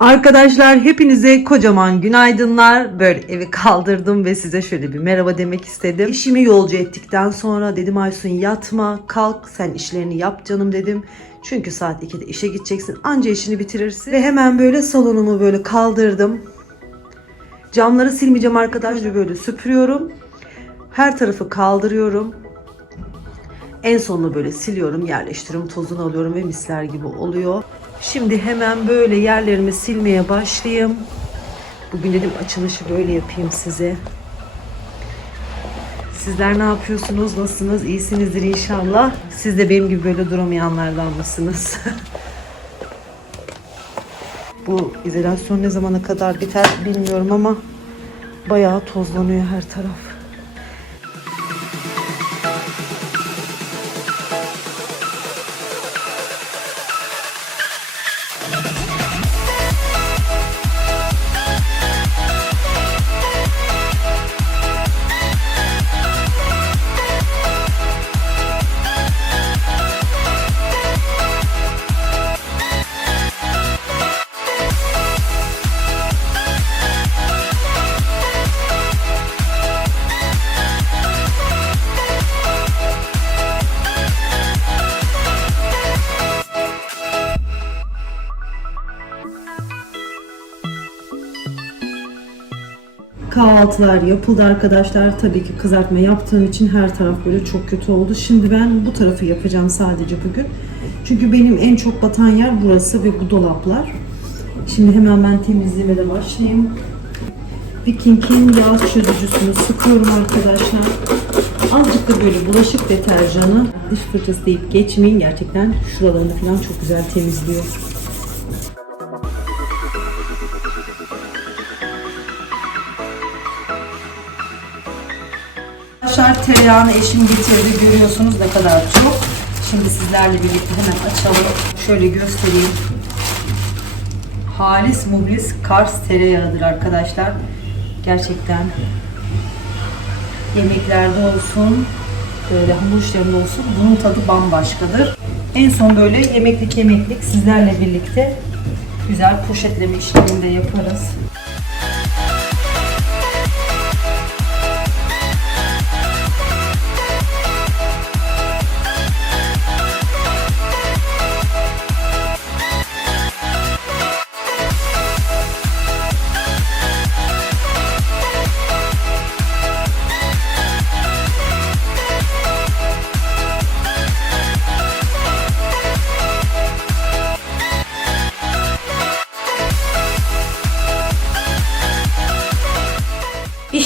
Arkadaşlar hepinize kocaman günaydınlar. Böyle evi kaldırdım ve size şöyle bir merhaba demek istedim. İşimi yolcu ettikten sonra dedim Aysun yatma kalk sen işlerini yap canım dedim. Çünkü saat 2'de işe gideceksin anca işini bitirirsin. Ve hemen böyle salonumu böyle kaldırdım. Camları silmeyeceğim arkadaşlar böyle süpürüyorum. Her tarafı kaldırıyorum. En sonunda böyle siliyorum, yerleştiriyorum, tozunu alıyorum ve misler gibi oluyor. Şimdi hemen böyle yerlerimi silmeye başlayayım. Bugün dedim açılışı böyle yapayım size. Sizler ne yapıyorsunuz? Nasılsınız? İyisinizdir inşallah. Siz de benim gibi böyle duramayanlardan mısınız? Bu izolasyon ne zamana kadar biter bilmiyorum ama bayağı tozlanıyor her taraf. Kahvaltılar yapıldı arkadaşlar. Tabii ki kızartma yaptığım için her taraf böyle çok kötü oldu. Şimdi ben bu tarafı yapacağım sadece bugün. Çünkü benim en çok batan yer burası ve bu dolaplar. Şimdi hemen ben temizliğime de başlayayım. Viking'in yağ çözücüsünü sıkıyorum arkadaşlar. Azıcık da böyle bulaşık deterjanı, diş fırçası deyip geçmeyin. Gerçekten şuralarını falan çok güzel temizliyor. Tereyağını eşim getirdi. Görüyorsunuz ne kadar çok. Şimdi sizlerle birlikte hemen açalım. Şöyle göstereyim. Halis Mublis Kars tereyağıdır arkadaşlar. Gerçekten yemeklerde olsun, böyle hamur işlerinde olsun bunun tadı bambaşkadır. En son böyle yemeklik yemeklik sizlerle birlikte güzel poşetleme işleminde yaparız.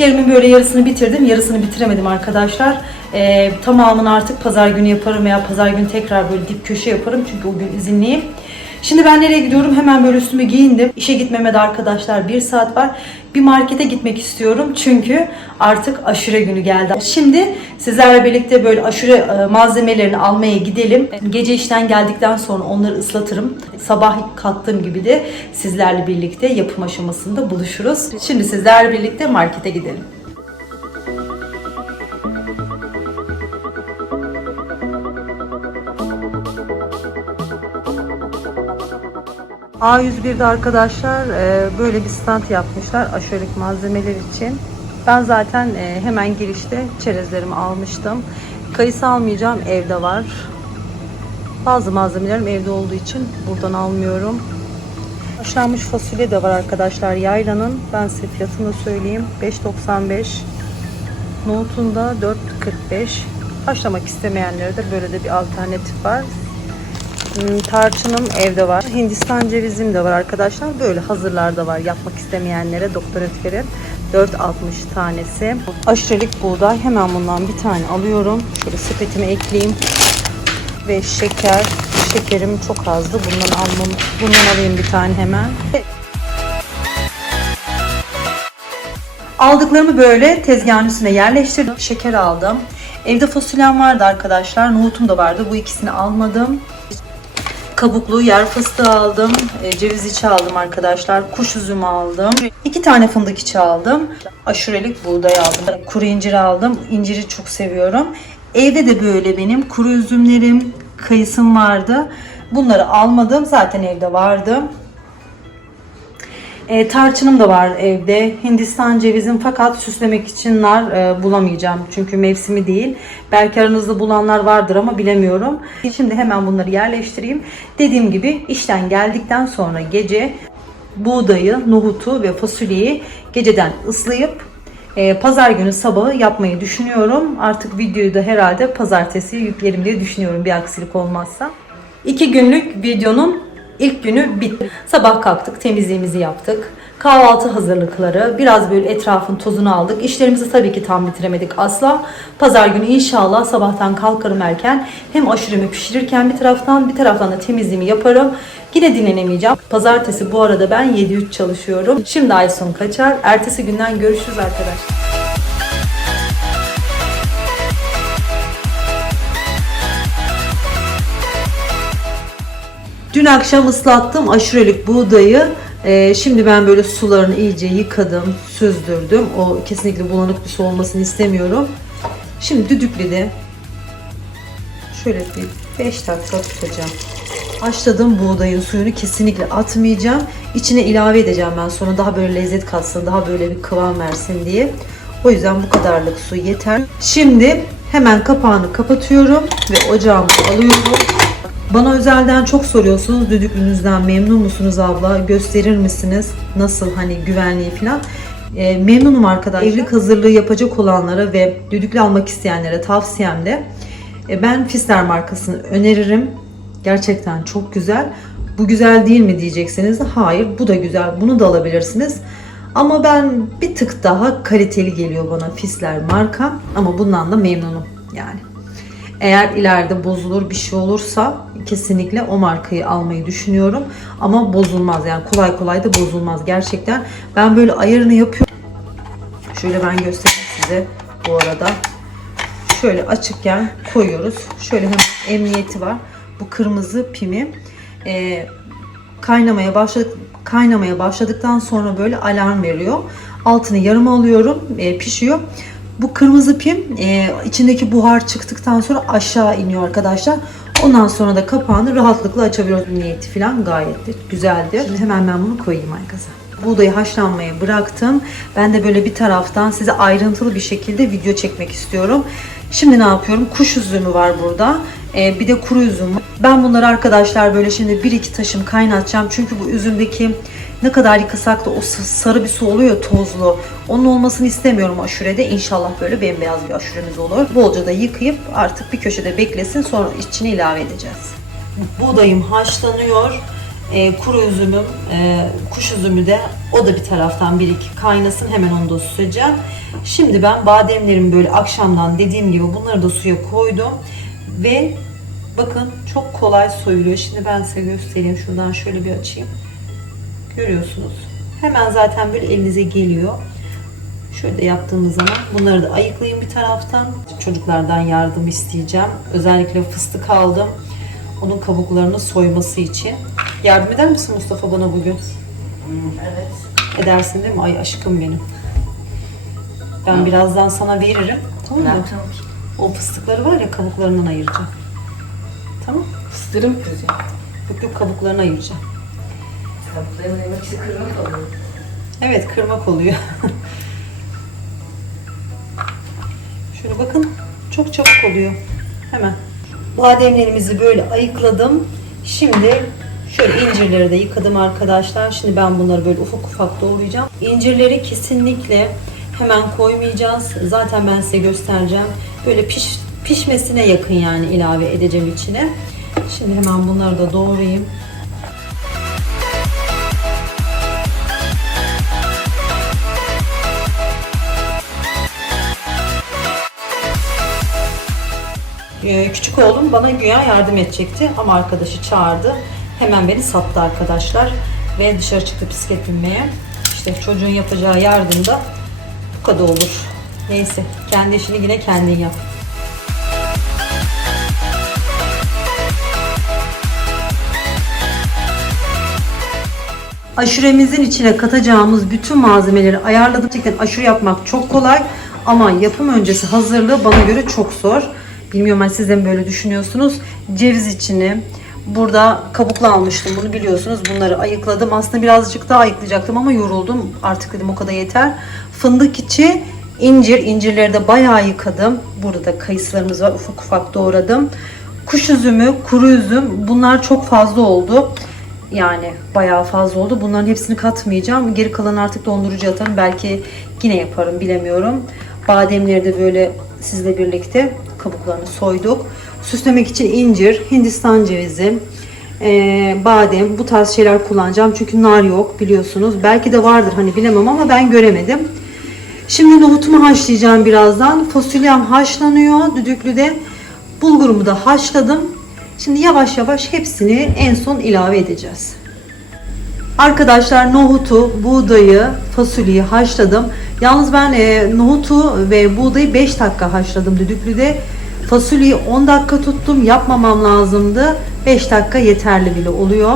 İşlerimin böyle yarısını bitirdim. Yarısını bitiremedim arkadaşlar. Ee, tamamını artık pazar günü yaparım veya pazar günü tekrar böyle dip köşe yaparım. Çünkü o gün izinliyim. Şimdi ben nereye gidiyorum? Hemen böyle üstümü giyindim. İşe gitmeme de arkadaşlar bir saat var. Bir markete gitmek istiyorum. Çünkü artık aşure günü geldi. Şimdi sizlerle birlikte böyle aşure e, malzemelerini almaya gidelim. Gece işten geldikten sonra onları ıslatırım. Sabah kalktığım gibi de sizlerle birlikte yapım aşamasında buluşuruz. Şimdi sizlerle birlikte markete gidelim. A101'de arkadaşlar e, böyle bir stand yapmışlar aşurelik malzemeler için. Ben zaten e, hemen girişte çerezlerimi almıştım. Kayısı almayacağım evde var. Bazı malzemelerim evde olduğu için buradan almıyorum. Haşlanmış fasulye de var arkadaşlar yaylanın. Ben size fiyatını söyleyeyim. 5.95. Nohutun da 4.45. Haşlamak istemeyenlere de böyle de bir alternatif var. Hmm, Tarçınım evde var. Hindistan cevizim de var arkadaşlar. Böyle hazırlarda var. Yapmak istemeyenlere Doktor Ötker'in 4.60 tanesi. Aşurelik buğday. Hemen bundan bir tane alıyorum. Şöyle sepetime ekleyeyim. Ve şeker. Şekerim çok azdı. Bundan almam. Bundan alayım bir tane hemen. Aldıklarımı böyle tezgahın üstüne yerleştirdim. Şeker aldım. Evde fasulyem vardı arkadaşlar. Nohutum da vardı. Bu ikisini almadım. Kabuklu yer fıstığı aldım. e, Ceviz içi aldım arkadaşlar. Kuş üzümü aldım. iki tane fındık içi aldım. Aşurelik buğday aldım. Kuru incir aldım. İnciri çok seviyorum. Evde de böyle benim kuru üzümlerim, kayısım vardı. Bunları almadım. Zaten evde vardı. E, tarçınım da var evde. Hindistan cevizim fakat süslemek için nar e, bulamayacağım. Çünkü mevsimi değil. Belki aranızda bulanlar vardır ama bilemiyorum. Şimdi hemen bunları yerleştireyim. Dediğim gibi işten geldikten sonra gece buğdayı, nohutu ve fasulyeyi geceden ıslayıp e, pazar günü sabahı yapmayı düşünüyorum. Artık videoyu da herhalde pazartesi yüklerim diye düşünüyorum bir aksilik olmazsa. İki günlük videonun ilk günü bitti. Sabah kalktık, temizliğimizi yaptık. Kahvaltı hazırlıkları, biraz böyle etrafın tozunu aldık. İşlerimizi tabii ki tam bitiremedik asla. Pazar günü inşallah sabahtan kalkarım erken. Hem aşuremi pişirirken bir taraftan bir taraftan da temizliğimi yaparım. Yine dinlenemeyeceğim. Pazartesi bu arada ben 7-3 çalışıyorum. Şimdi ay sonu kaçar. Ertesi günden görüşürüz arkadaşlar. Dün akşam ıslattım aşurelik buğdayı. Ee, şimdi ben böyle sularını iyice yıkadım, süzdürdüm. O kesinlikle bulanık bir su olmasını istemiyorum. Şimdi düdüklüde şöyle bir 5 dakika tutacağım. Haşladığım buğdayın suyunu kesinlikle atmayacağım. İçine ilave edeceğim ben sonra daha böyle lezzet katsın, daha böyle bir kıvam versin diye. O yüzden bu kadarlık su yeter. Şimdi hemen kapağını kapatıyorum ve ocağımı alıyorum. Bana özelden çok soruyorsunuz. Düdüklünüzden memnun musunuz abla? Gösterir misiniz? Nasıl hani güvenliği falan? E, memnunum arkadaşlar. Evlilik hazırlığı yapacak olanlara ve düdüklü almak isteyenlere tavsiyem de e, ben Fister markasını öneririm. Gerçekten çok güzel. Bu güzel değil mi diyeceksiniz. Hayır bu da güzel. Bunu da alabilirsiniz. Ama ben bir tık daha kaliteli geliyor bana Fisler marka. Ama bundan da memnunum yani. Eğer ileride bozulur bir şey olursa kesinlikle o markayı almayı düşünüyorum. Ama bozulmaz yani kolay kolay da bozulmaz gerçekten. Ben böyle ayarını yapıyorum. Şöyle ben göstereyim size bu arada. Şöyle açıkken koyuyoruz. Şöyle hemen emniyeti var. Bu kırmızı pimi e, kaynamaya başladık kaynamaya başladıktan sonra böyle alarm veriyor. Altını yarım alıyorum, e, pişiyor. Bu kırmızı pim e, içindeki buhar çıktıktan sonra aşağı iniyor arkadaşlar. Ondan sonra da kapağını rahatlıkla açabiliyoruz. Niyeti falan gayet de güzeldir. Şimdi hemen ben bunu koyayım arkadaşlar. Buğdayı haşlanmaya bıraktım. Ben de böyle bir taraftan size ayrıntılı bir şekilde video çekmek istiyorum. Şimdi ne yapıyorum? Kuş üzümü var burada. Ee, bir de kuru üzüm var. Ben bunları arkadaşlar böyle şimdi bir iki taşım kaynatacağım. Çünkü bu üzümdeki ne kadar yıkasak da o sarı bir su oluyor tozlu. Onun olmasını istemiyorum aşurede. İnşallah böyle bembeyaz bir aşuremiz olur. Bolca da yıkayıp artık bir köşede beklesin. Sonra içine ilave edeceğiz. Buğdayım haşlanıyor. Ee, kuru üzümüm, e, kuş üzümü de o da bir taraftan bir iki kaynasın. Hemen onu da süzeceğim. Şimdi ben bademlerimi böyle akşamdan dediğim gibi bunları da suya koydum. Ve bakın çok kolay soyuluyor. Şimdi ben size göstereyim. Şuradan şöyle bir açayım. Görüyorsunuz. Hemen zaten böyle elinize geliyor. Şöyle yaptığımız zaman bunları da ayıklayayım bir taraftan. Çocuklardan yardım isteyeceğim. Özellikle fıstık aldım. Onun kabuklarını soyması için. Yardım eder misin Mustafa bana bugün? Evet. Edersin değil mi? Ay aşkım benim. Ben birazdan sana veririm. Tamam mı? ki? O fıstıkları var ya kabuklarından ayıracağım. Tamam. Fıstırım kıracağım. Yok yok kabuklarını ayıracağım. Kabuklarını yemek için kırmak oluyor. Evet kırmak oluyor. Şöyle bakın çok çabuk oluyor. Hemen. Bademlerimizi böyle ayıkladım. Şimdi şöyle incirleri de yıkadım arkadaşlar. Şimdi ben bunları böyle ufak ufak doğrayacağım. İncirleri kesinlikle hemen koymayacağız. Zaten ben size göstereceğim. Böyle piş, pişmesine yakın yani ilave edeceğim içine. Şimdi hemen bunları da doğrayayım. Küçük oğlum bana güya yardım edecekti ama arkadaşı çağırdı. Hemen beni sattı arkadaşlar ve dışarı çıktı bisiklet binmeye. İşte çocuğun yapacağı yardım da bu kadar olur. Neyse kendi işini yine kendin yap. Aşuremizin içine katacağımız bütün malzemeleri ayarladım. Gerçekten aşure yapmak çok kolay ama yapım öncesi hazırlığı bana göre çok zor. Bilmiyorum hani siz de mi böyle düşünüyorsunuz. Ceviz içini, Burada kabuklu almıştım bunu biliyorsunuz. Bunları ayıkladım. Aslında birazcık daha ayıklayacaktım ama yoruldum. Artık dedim o kadar yeter. Fındık içi incir. İncirleri de bayağı yıkadım. Burada da kayısılarımız var. Ufak ufak doğradım. Kuş üzümü, kuru üzüm bunlar çok fazla oldu. Yani bayağı fazla oldu. Bunların hepsini katmayacağım. Geri kalan artık dondurucu atarım. Belki yine yaparım bilemiyorum. Bademleri de böyle sizle birlikte kabuklarını soyduk. Süslemek için incir, Hindistan cevizi, eee, badem bu tarz şeyler kullanacağım. Çünkü nar yok biliyorsunuz. Belki de vardır hani bilemem ama ben göremedim. Şimdi nohutumu haşlayacağım birazdan. Fasulyem haşlanıyor düdüklüde. Bulgurumu da haşladım. Şimdi yavaş yavaş hepsini en son ilave edeceğiz. Arkadaşlar nohutu, buğdayı, fasulyeyi haşladım. Yalnız ben e, nohutu ve buğdayı 5 dakika haşladım düdüklüde. Fasulyeyi 10 dakika tuttum. Yapmamam lazımdı. 5 dakika yeterli bile oluyor.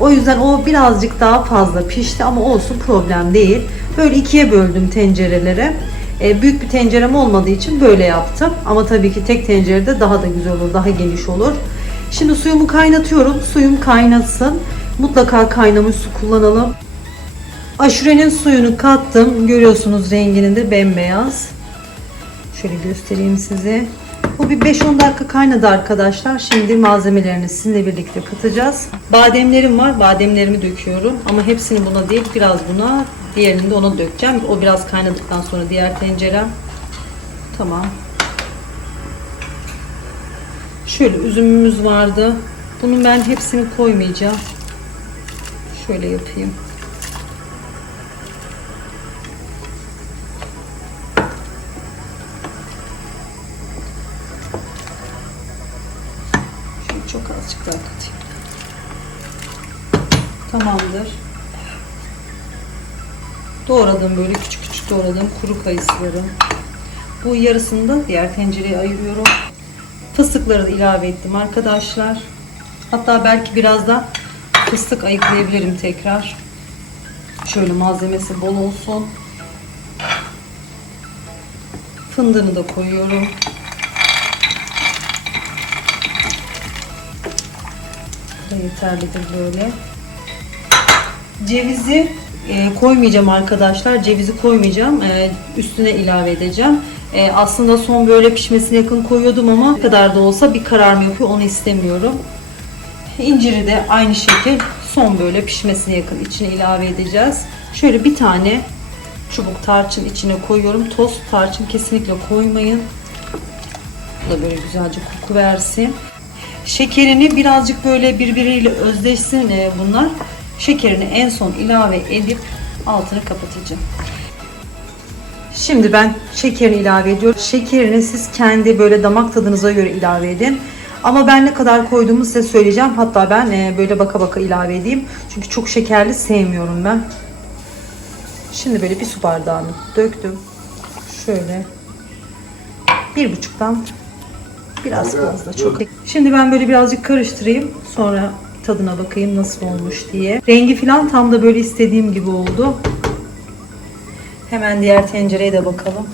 O yüzden o birazcık daha fazla pişti ama olsun problem değil. Böyle ikiye böldüm tencerelere. E, büyük bir tencerem olmadığı için böyle yaptım. Ama tabii ki tek tencerede daha da güzel olur, daha geniş olur. Şimdi suyumu kaynatıyorum. Suyum kaynasın. Mutlaka kaynamış su kullanalım. Aşurenin suyunu kattım. Görüyorsunuz renginin de bembeyaz. Şöyle göstereyim size. Bu bir 5-10 dakika kaynadı arkadaşlar. Şimdi malzemelerini sizinle birlikte katacağız. Bademlerim var. Bademlerimi döküyorum. Ama hepsini buna değil biraz buna. Diğerini de ona dökeceğim. O biraz kaynadıktan sonra diğer tencerem. Tamam. Şöyle üzümümüz vardı. Bunun ben hepsini koymayacağım. Şöyle yapayım. Şöyle çok azıcık daha katayım. Tamamdır. Doğradım böyle küçük küçük doğradım kuru kayısıları. Bu yarısını da diğer tencereye ayırıyorum. Fıstıkları da ilave ettim arkadaşlar. Hatta belki biraz da fıstık ayıklayabilirim tekrar. Şöyle malzemesi bol olsun. Fındığını da koyuyorum. Bu da yeterlidir böyle. Cevizi e, koymayacağım arkadaşlar. Cevizi koymayacağım. E, üstüne ilave edeceğim. E, aslında son böyle pişmesine yakın koyuyordum ama ne kadar da olsa bir kararma yapıyor. Onu istemiyorum. İnciri de aynı şekil son böyle pişmesine yakın içine ilave edeceğiz. Şöyle bir tane çubuk tarçın içine koyuyorum. Toz tarçın kesinlikle koymayın. Bu da böyle güzelce koku versin. Şekerini birazcık böyle birbiriyle özdeşsin e, bunlar. Şekerini en son ilave edip altını kapatacağım. Şimdi ben şekerini ilave ediyorum. Şekerini siz kendi böyle damak tadınıza göre ilave edin. Ama ben ne kadar koyduğumu size söyleyeceğim. Hatta ben e, böyle baka baka ilave edeyim. Çünkü çok şekerli sevmiyorum ben. Şimdi böyle bir su bardağını döktüm. Şöyle bir buçuktan biraz fazla çok. Şimdi ben böyle birazcık karıştırayım. Sonra tadına bakayım nasıl olmuş diye. Rengi falan tam da böyle istediğim gibi oldu. Hemen diğer tencereye de bakalım.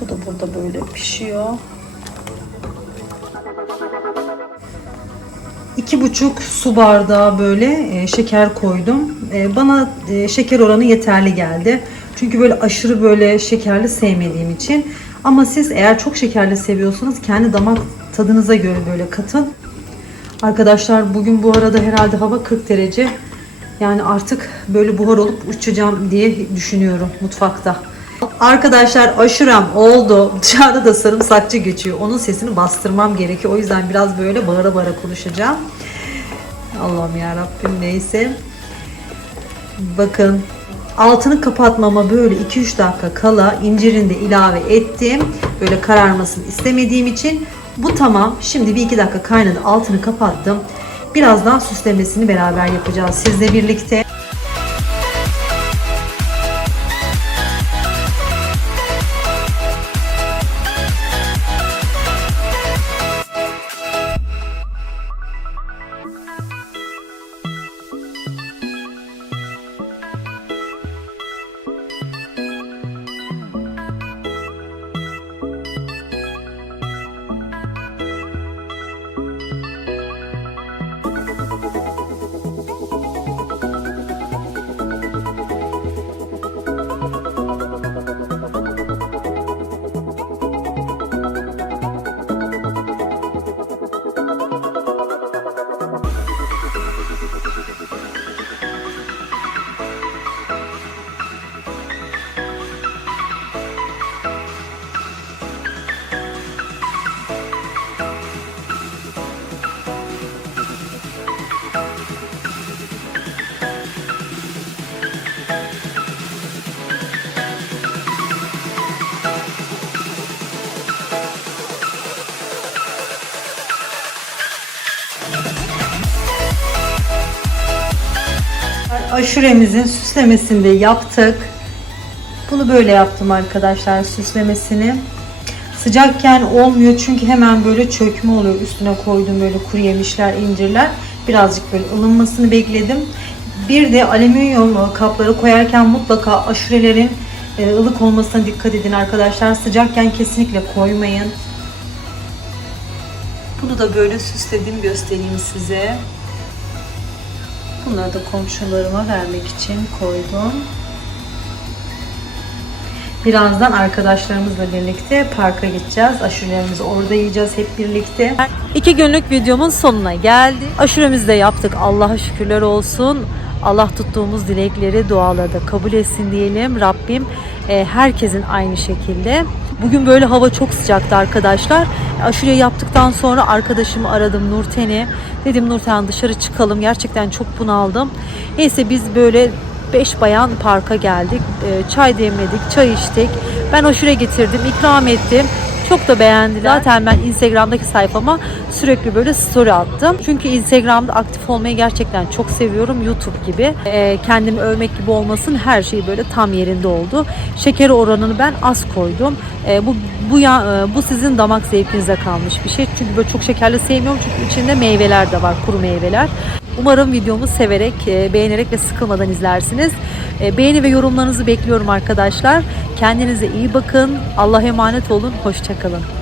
Bu da burada böyle pişiyor. İki buçuk su bardağı böyle e, şeker koydum. E, bana e, şeker oranı yeterli geldi. Çünkü böyle aşırı böyle şekerli sevmediğim için. Ama siz eğer çok şekerli seviyorsanız kendi damak tadınıza göre böyle katın. Arkadaşlar bugün bu arada herhalde hava 40 derece. Yani artık böyle buhar olup uçacağım diye düşünüyorum mutfakta. Arkadaşlar aşuram oldu. Dışarıda da sarımsakçı geçiyor. Onun sesini bastırmam gerekiyor. O yüzden biraz böyle bağıra bağıra konuşacağım. Allah'ım ya Rabbim neyse. Bakın altını kapatmama böyle 2-3 dakika kala incirini de ilave ettim. Böyle kararmasını istemediğim için bu tamam. Şimdi bir iki dakika kaynadı. Altını kapattım. Birazdan süslemesini beraber yapacağız sizle birlikte. Aşuremizin süslemesini de yaptık. Bunu böyle yaptım arkadaşlar süslemesini. Sıcakken olmuyor çünkü hemen böyle çökme oluyor. Üstüne koydum böyle kuru yemişler, incirler. Birazcık böyle ılınmasını bekledim. Bir de alüminyum kapları koyarken mutlaka aşurelerin e, ılık olmasına dikkat edin arkadaşlar. Sıcakken kesinlikle koymayın. Bunu da böyle süsledim göstereyim size. Bunları da komşularıma vermek için koydum. Birazdan arkadaşlarımızla birlikte parka gideceğiz. Aşurelerimizi orada yiyeceğiz hep birlikte. İki günlük videomun sonuna geldi. Aşuremizi de yaptık. Allah'a şükürler olsun. Allah tuttuğumuz dilekleri, duaları da kabul etsin diyelim. Rabbim e, herkesin aynı şekilde. Bugün böyle hava çok sıcaktı arkadaşlar. Aşure yaptıktan sonra arkadaşımı aradım Nurten'i. Dedim Nurten dışarı çıkalım. Gerçekten çok bunaldım. Neyse biz böyle 5 bayan parka geldik. Ee, Çay demledik, çay içtik. Ben aşure getirdim, ikram ettim. Çok da beğendiler. Zaten ben Instagram'daki sayfama sürekli böyle story attım. Çünkü Instagram'da aktif olmayı gerçekten çok seviyorum. YouTube gibi. Ee, kendimi övmek gibi olmasın her şey böyle tam yerinde oldu. Şeker oranını ben az koydum. Ee, bu bu ya, e, bu sizin damak zevkinize kalmış bir şey. Çünkü böyle çok şekerli sevmiyorum. Çünkü içinde meyveler de var, kuru meyveler. Umarım videomu severek, e, beğenerek ve sıkılmadan izlersiniz. E, Beğeni ve yorumlarınızı bekliyorum arkadaşlar. Kendinize iyi bakın. Allah'a emanet olun. Hoşçakalın.